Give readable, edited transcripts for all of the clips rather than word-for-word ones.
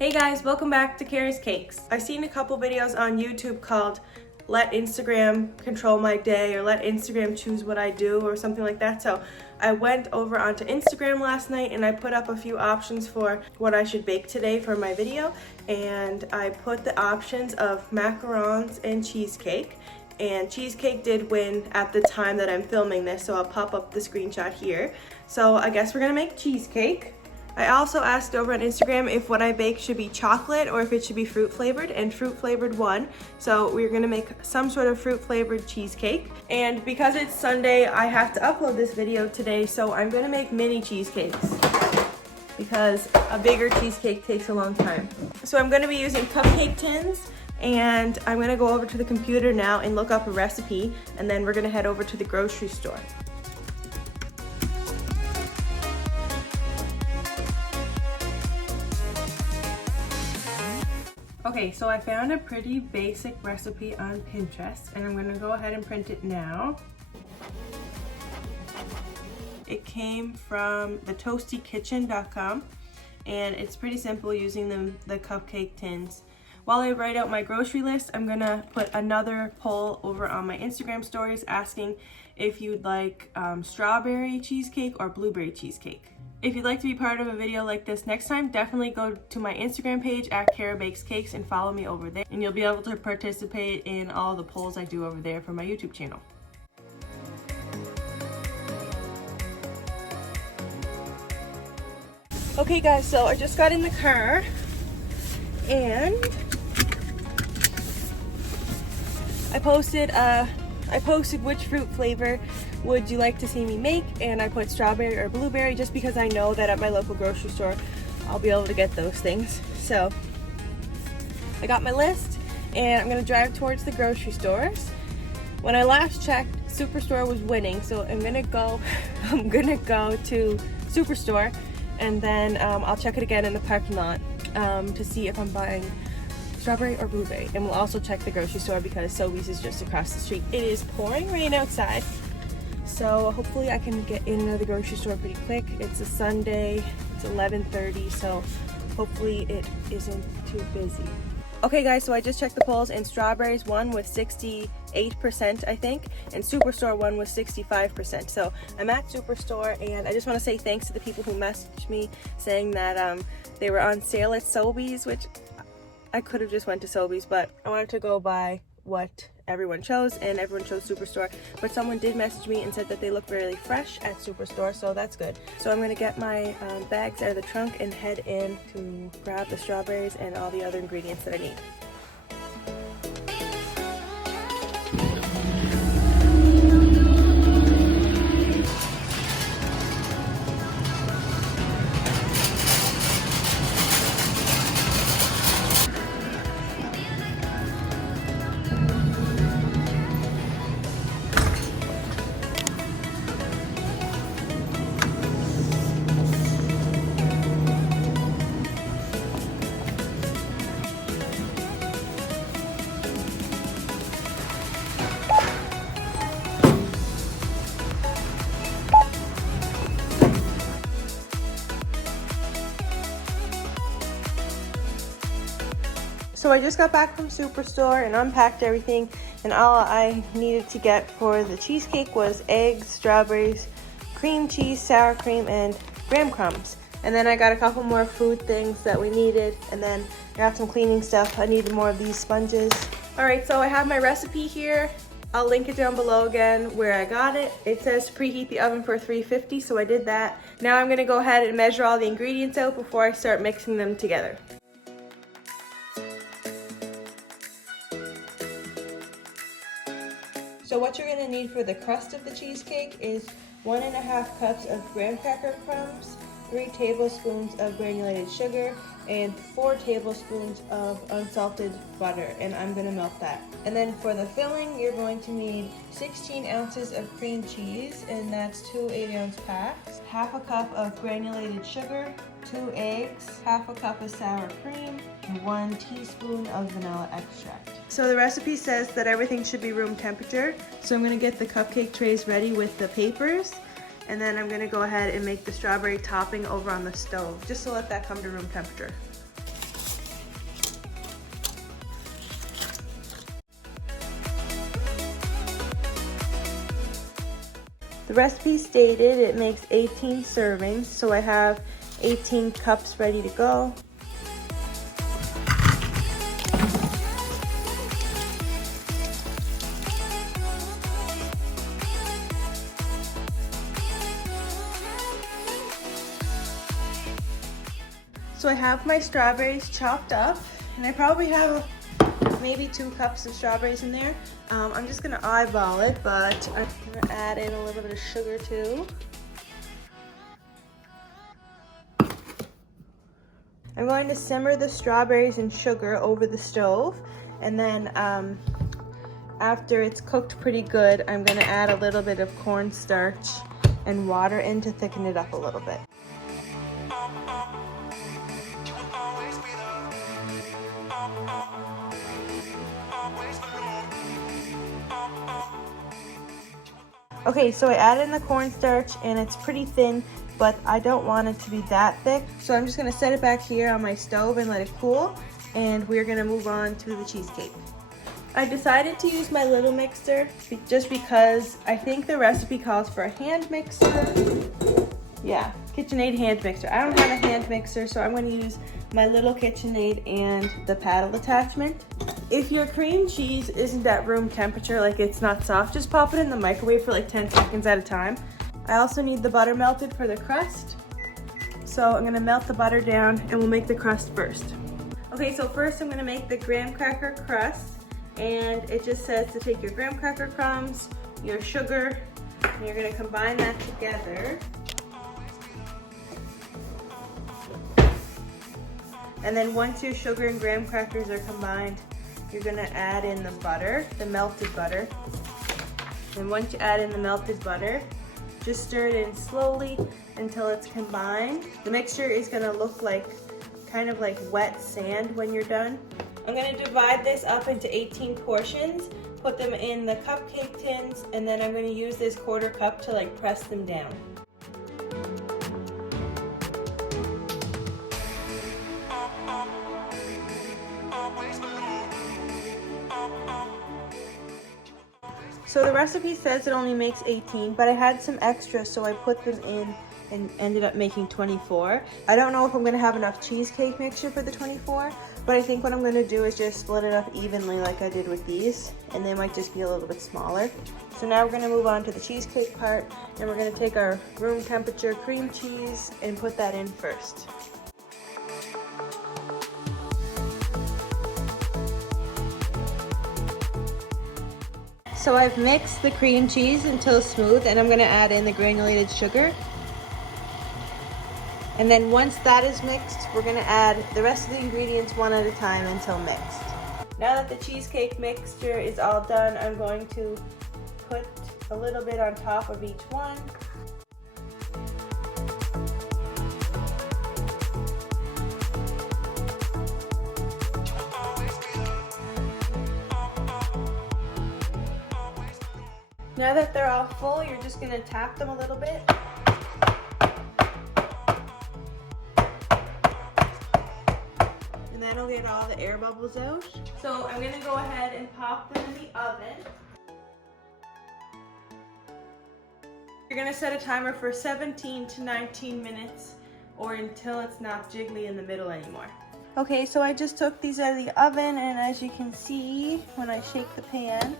Hey guys, welcome back to Cara's Cakes. I've seen a couple videos on YouTube called Let Instagram Control My Day or Let Instagram Choose What I Do or something like that. So I went over onto Instagram last night and I put up a few options for what I should bake today for my video. And I put the options of macarons and cheesecake. And cheesecake did win at the time that I'm filming this, so I'll pop up the screenshot here. So I guess we're gonna make cheesecake. I also asked over on Instagram if what I bake should be chocolate or if it should be fruit flavored, and fruit flavored won. So we're gonna make some sort of fruit flavored cheesecake. And because it's Sunday, I have to upload this video today, so I'm gonna make mini cheesecakes because a bigger cheesecake takes a long time. So I'm gonna be using cupcake tins, and I'm gonna go over to the computer now and look up a recipe, and then we're gonna head over to the grocery store. Okay, so I found a pretty basic recipe on Pinterest, and I'm gonna go ahead and print it now. It came from thetoastykitchen.com, and it's pretty simple using the cupcake tins. While I write out my grocery list, I'm gonna put another poll over on my Instagram stories asking if you'd like strawberry cheesecake or blueberry cheesecake. If you'd like to be part of a video like this next time, definitely go to my Instagram page at Cara Bakes Cakes and follow me over there, and you'll be able to participate in all the polls I do over there for my YouTube channel. Okay guys, so I just got in the car and I posted which fruit flavor would you like to see me make, and I put strawberry or blueberry just because I know that at my local grocery store I'll be able to get those things. So I got my list and I'm gonna drive towards the grocery stores. When I last checked, Superstore was winning, so I'm gonna go to Superstore, and then I'll check it again in the parking lot to see if I'm buying strawberry or blueberry. And we'll also check the grocery store because Sobeys is just across the street. It is pouring rain outside, so hopefully I can get in and out of the grocery store pretty quick. It's a Sunday, it's 11:30, so hopefully it isn't too busy. Okay guys, so I just checked the polls, and strawberries won with 68%, I think, and Superstore won with 65%. So I'm at Superstore, and I just want to say thanks to the people who messaged me saying that they were on sale at Sobeys, which I could have just went to Sobeys, but I wanted to go by what everyone chose, and everyone chose Superstore. But someone did message me and said that they look really fresh at Superstore, so that's good. So I'm gonna get my bags out of the trunk and head in to grab the strawberries and all the other ingredients that I need. So I just got back from Superstore and unpacked everything, and all I needed to get for the cheesecake was eggs, strawberries, cream cheese, sour cream, and graham crumbs. And then I got a couple more food things that we needed, and then I got some cleaning stuff. I needed more of these sponges. Alright, so I have my recipe here. I'll link it down below again where I got it. It says to preheat the oven for 350, so I did that. Now I'm going to go ahead and measure all the ingredients out before I start mixing them together. So what you're going to need for the crust of the cheesecake is 1.5 cups of graham cracker crumbs, 3 tablespoons of granulated sugar, and 4 tablespoons of unsalted butter, and I'm going to melt that. And then for the filling, you're going to need 16 ounces of cream cheese, and that's 2 8-ounce packs, half a cup of granulated sugar, 2 eggs, half a cup of sour cream, and 1 teaspoon of vanilla extract. So the recipe says that everything should be room temperature, so I'm going to get the cupcake trays ready with the papers, and then I'm going to go ahead and make the strawberry topping over on the stove, just to let that come to room temperature. The recipe stated it makes 18 servings, so I have 18 cups ready to go. So I have my strawberries chopped up, and I probably have maybe 2 cups of strawberries in there. I'm just gonna eyeball it, but I'm gonna add in a little bit of sugar too. I'm going to simmer the strawberries and sugar over the stove, and then after it's cooked pretty good, I'm gonna add a little bit of cornstarch and water in to thicken it up a little bit. Okay, so I added in the cornstarch and it's pretty thin, but I don't want it to be that thick. So I'm just gonna set it back here on my stove and let it cool, and we're gonna move on to the cheesecake. I decided to use my little mixer just because I think the recipe calls for a hand mixer. Yeah, KitchenAid hand mixer. I don't have a hand mixer, so I'm gonna use my little KitchenAid and the paddle attachment. If your cream cheese isn't at room temperature, like it's not soft, just pop it in the microwave for like 10 seconds at a time. I also need the butter melted for the crust. So I'm gonna melt the butter down and we'll make the crust first. Okay, so first I'm gonna make the graham cracker crust, and it just says to take your graham cracker crumbs, your sugar, and you're gonna combine that together. And then once your sugar and graham crackers are combined, you're gonna add in the butter, the melted butter. And once you add in the melted butter, just stir it in slowly until it's combined. The mixture is gonna look like, kind of like wet sand when you're done. I'm gonna divide this up into 18 portions, put them in the cupcake tins, and then I'm gonna use this 1/4 cup to like press them down. So the recipe says it only makes 18, but I had some extras, so I put them in and ended up making 24. I don't know if I'm gonna have enough cheesecake mixture for the 24, but I think what I'm gonna do is just split it up evenly like I did with these, and they might just be a little bit smaller. So now we're gonna move on to the cheesecake part, and we're gonna take our room temperature cream cheese and put that in first. So I've mixed the cream cheese until smooth, and I'm gonna add in the granulated sugar. And then once that is mixed, we're gonna add the rest of the ingredients one at a time until mixed. Now that the cheesecake mixture is all done, I'm going to put a little bit on top of each one. Now that they're all full, you're just gonna tap them a little bit. And that'll get all the air bubbles out. So I'm gonna go ahead and pop them in the oven. You're gonna set a timer for 17 to 19 minutes or until it's not jiggly in the middle anymore. Okay, so I just took these out of the oven, and as you can see, when I shake the pan,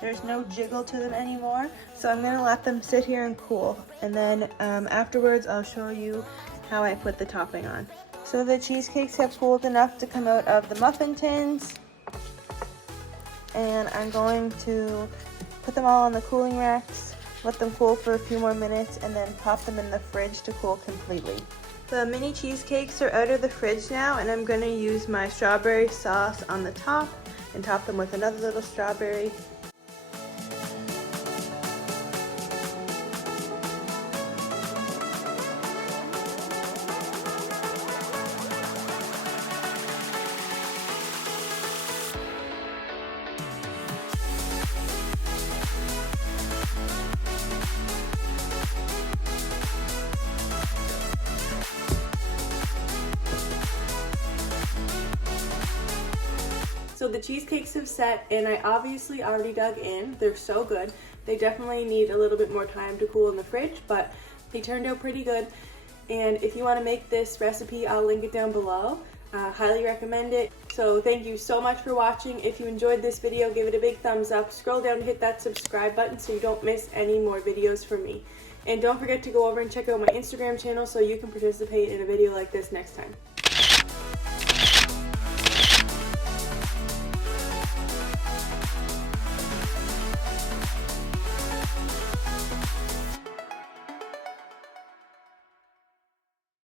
there's no jiggle to them anymore. So I'm gonna let them sit here and cool. And then afterwards, I'll show you how I put the topping on. So the cheesecakes have cooled enough to come out of the muffin tins. And I'm going to put them all on the cooling racks, let them cool for a few more minutes, and then pop them in the fridge to cool completely. The mini cheesecakes are out of the fridge now, and I'm gonna use my strawberry sauce on the top and top them with another little strawberry. So the cheesecakes have set, and I obviously already dug in. They're so good. They definitely need a little bit more time to cool in the fridge, but they turned out pretty good. And if you want to make this recipe, I'll link it down below. Highly recommend it. So thank you so much for watching. If you enjoyed this video, give it a big thumbs up. Scroll down and hit that subscribe button so you don't miss any more videos from me. And don't forget to go over and check out my Instagram channel so you can participate in a video like this next time.